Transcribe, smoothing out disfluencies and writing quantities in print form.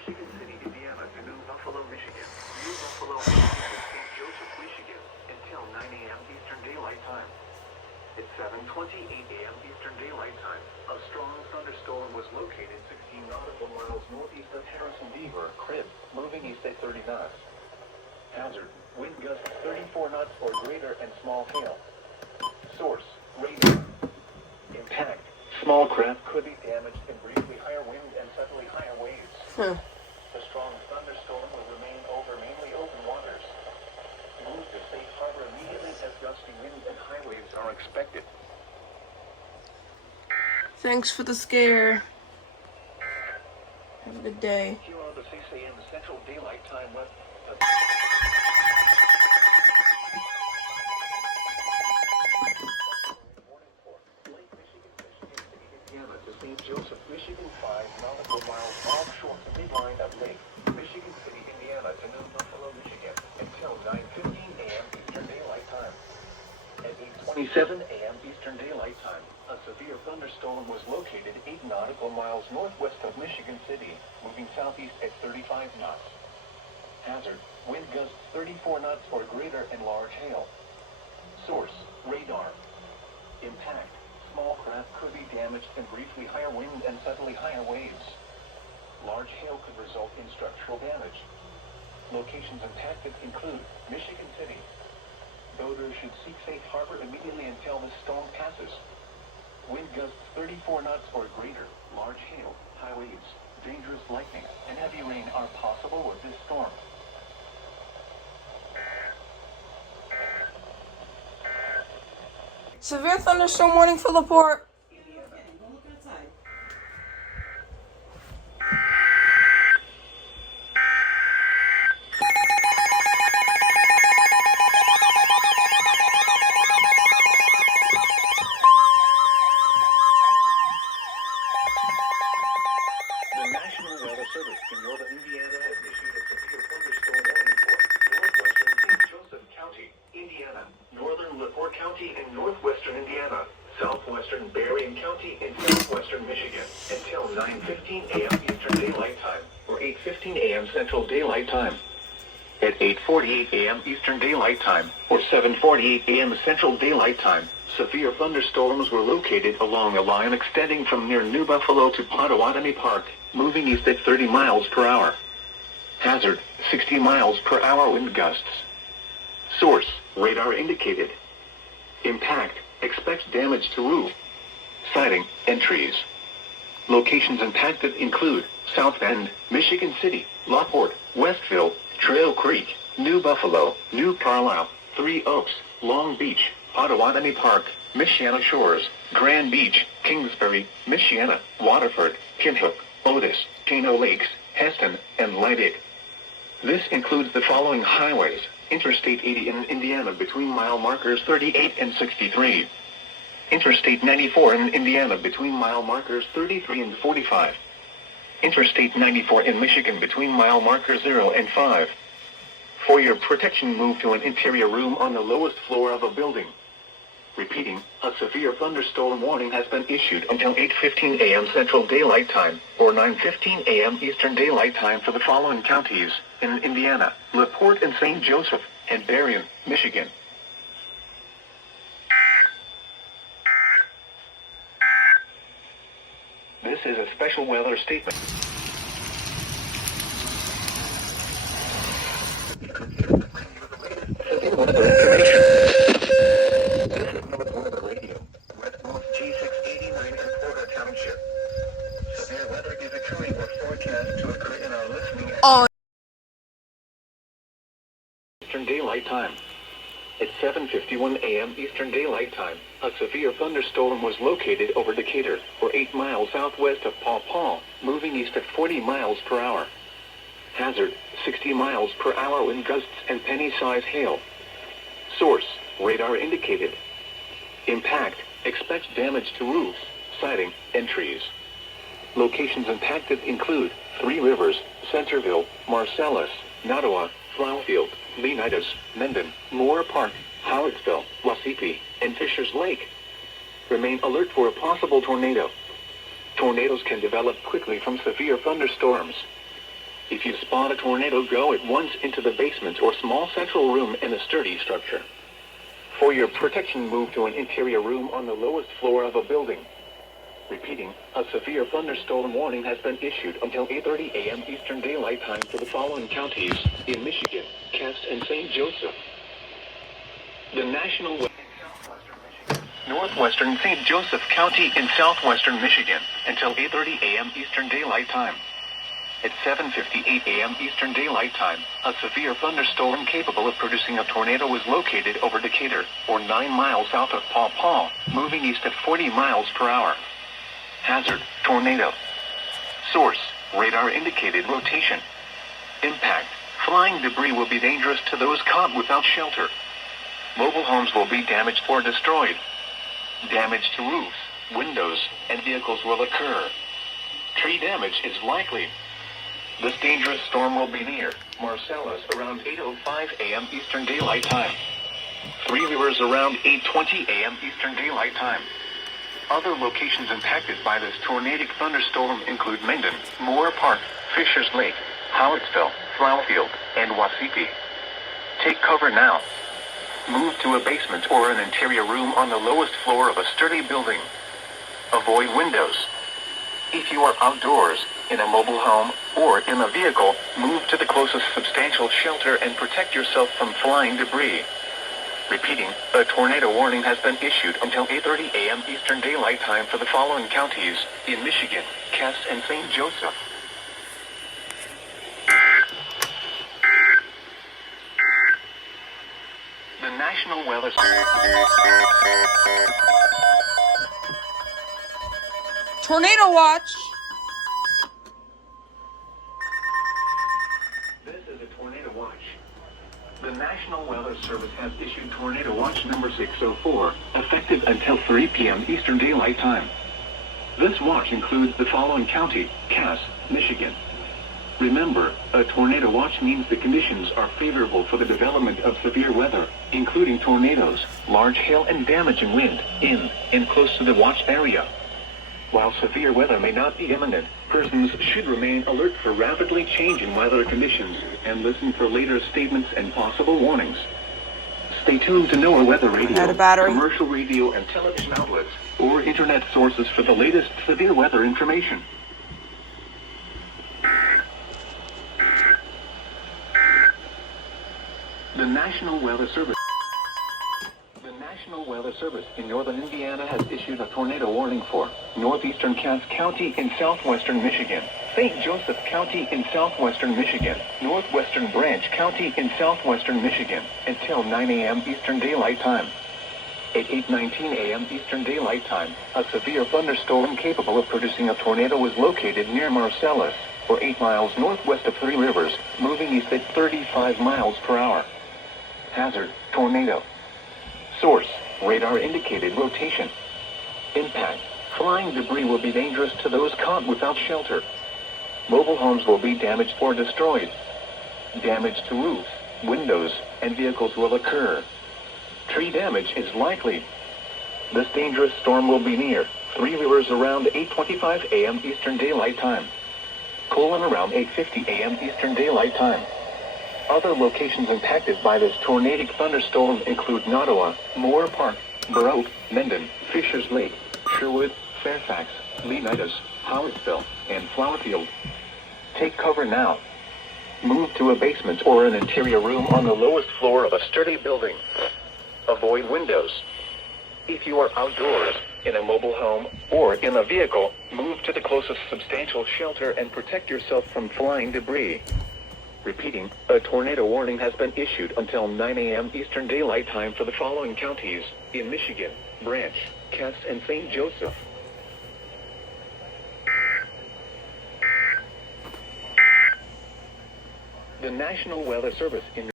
Michigan City, Indiana to New Buffalo, Michigan. New Buffalo, Michigan to St. Joseph, Michigan until 9 a.m. Eastern Daylight Time. At 7:28 a.m. Eastern Daylight Time, a strong thunderstorm was located 16 nautical miles northeast of Harrison Beaver, Crib, moving east at 30 knots. Hazard, wind gusts 34 knots or greater and small hail. Source, radar. Impact, small craft could be damaged in briefly higher wind and suddenly higher waves. The strong thunderstorm will remain over mainly open waters. Move to safe harbor immediately as gusty wind and high waves are expected. Thanks for the scare. Have a good day. Here on the 6 a.m. Central Daylight Time with Indiana to St. Joseph, Michigan, 5 nautical miles offshore to midline of Lake Michigan City, Indiana to New Buffalo, Michigan until 9:15 a.m. Eastern Daylight Time. At 8:27 a.m. Eastern Daylight Time, a severe thunderstorm was located 8 nautical miles northwest of Michigan City, moving southeast at 35 knots. Hazard, wind gusts 34 knots or greater and large hail. Source, radar. Impact, small craft could be damaged in briefly higher wind and suddenly higher waves. Large hail could result in structural damage. Locations impacted include Michigan City. Boaters should seek safe harbor immediately until the storm passes. Wind gusts 34 knots or greater, large hail, high waves, dangerous lightning, and heavy rain are possible with this storm. Severe thunderstorm warning for LaPorte. The National Weather Service in northern Indiana has issued a severe thunderstorm warning for northwestern St. Joseph County, Indiana, northern LaPorte County and northwestern Indiana, southwestern Berrien County and southwestern Michigan until 9:15 a.m. Eastern Daylight Time or 8:15 a.m. Central Daylight Time. At 8:48 a.m. Eastern Daylight Time or 7:48 a.m. Central Daylight Time, severe thunderstorms were located along a line extending from near New Buffalo to Potawatomi Park, moving east at 30 miles per hour. Hazard, 60 miles per hour wind gusts. Source, radar indicated. Impact, expects damage to roof, siding, and trees. Locations impacted include South Bend, Michigan City, LaPorte, Westville, Trail Creek, New Buffalo, New Carlisle, Three Oaks, Long Beach, Potawatomi Park, Michiana Shores, Grand Beach, Kingsbury, Michiana, Waterford, Kinhook, Otis, Tino Lakes, Heston, and Leidig. This includes the following highways: Interstate 80 in Indiana between mile markers 38 and 63. Interstate 94 in Indiana between mile markers 33 and 45. Interstate 94 in Michigan between mile markers 0 and 5. For your protection, move to an interior room on the lowest floor of a building. Repeating, a severe thunderstorm warning has been issued until 8:15 a.m. Central Daylight Time or 9:15 a.m. Eastern Daylight Time for the following counties in Indiana: LaPorte and St. Joseph, and Berrien, Michigan. This is a special weather statement. Oh. Eastern Daylight Time. At 7:51 a.m. Eastern Daylight Time, a severe thunderstorm was located over Decatur, or 8 miles southwest of Paw Paw, moving east at 40 miles per hour. Hazard, 60 miles per hour wind gusts and penny-size hail. Source, radar indicated. Impact, expects damage to roofs, siding, and trees. Locations impacted include Three Rivers, Centerville, Marcellus, Nottawa, Flowerfield, Leonidas, Mendon, Moore Park, Howardsville, Wasepe, and Fishers Lake. Remain alert for a possible tornado. Tornadoes can develop quickly from severe thunderstorms. If you spot a tornado, go at once into the basement or small central room in a sturdy structure. For your protection, move to an interior room on the lowest floor of a building. Repeating, a severe thunderstorm warning has been issued until 8:30 a.m. Eastern Daylight Time for the following counties in Michigan, Cass, and St. Joseph. The National Weather Northwestern St. Joseph County in southwestern Michigan until 8:30 a.m. Eastern Daylight Time. At 7:58 a.m. Eastern Daylight Time, a severe thunderstorm capable of producing a tornado was located over Decatur, or 9 miles south of Paw Paw, moving east at 40 miles per hour. Hazard, tornado. Source, radar indicated rotation. Impact, flying debris will be dangerous to those caught without shelter. Mobile homes will be damaged or destroyed. Damage to roofs, windows, and vehicles will occur. Tree damage is likely. This dangerous storm will be near Marcellus around 8:05 a.m. Eastern Daylight Time. Three Rivers around 8:20 a.m. Eastern Daylight Time. Other locations impacted by this tornadic thunderstorm include Minden, Moore Park, Fishers Lake, Howardsville, Flowerfield, and Wasippi. Take cover now. Move to a basement or an interior room on the lowest floor of a sturdy building. Avoid windows. If you are outdoors, in a mobile home, or in a vehicle, move to the closest substantial shelter and protect yourself from flying debris. Repeating, a tornado warning has been issued until 8:30 a.m. Eastern Daylight Time for the following counties in Michigan, Cass, and St. Joseph. The National Weather Tornado watch. This is a tornado watch. The National Weather Service has issued Tornado Watch number 604, effective until 3 p.m. Eastern Daylight Time. This watch includes the following county, Cass, Michigan. Remember, a tornado watch means the conditions are favorable for the development of severe weather, including tornadoes, large hail, and damaging wind, in and close to the watch area. While severe weather may not be imminent, persons should remain alert for rapidly changing weather conditions and listen for later statements and possible warnings. Stay tuned to NOAA Weather Radio, Out of battery. commercial radio and television outlets, or internet sources for the latest severe weather information. The National Weather Service in northern Indiana has issued a tornado warning for northeastern Cass County in southwestern Michigan, St. Joseph County in southwestern Michigan, northwestern Branch County in southwestern Michigan, until 9 a.m. Eastern Daylight Time. At 8:19 a.m. Eastern Daylight Time, a severe thunderstorm capable of producing a tornado was located near Marcellus, or 8 miles northwest of Three Rivers, moving east at 35 miles per hour. Hazard, tornado. Source, radar indicated rotation. Impact, flying debris will be dangerous to those caught without shelter. Mobile homes will be damaged or destroyed. Damage to roofs, windows, and vehicles will occur. Tree damage is likely. This dangerous storm will be near Three Rivers around 8:25 a.m. Eastern Daylight Time. Colon around 8:50 a.m. Eastern Daylight Time. Other locations impacted by this tornadic thunderstorm include Nottawa, Moore Park, Burr Oak, Minden, Fishers Lake, Sherwood, Fairfax, Leonidas, Howardsville, and Flowerfield. Take cover now. Move to a basement or an interior room on the lowest floor of a sturdy building. Avoid windows. If you are outdoors, in a mobile home, or in a vehicle, move to the closest substantial shelter and protect yourself from flying debris. Repeating, a tornado warning has been issued until 9 a.m. Eastern Daylight Time for the following counties in Michigan, Branch, Cass, and St. Joseph. The National Weather Service in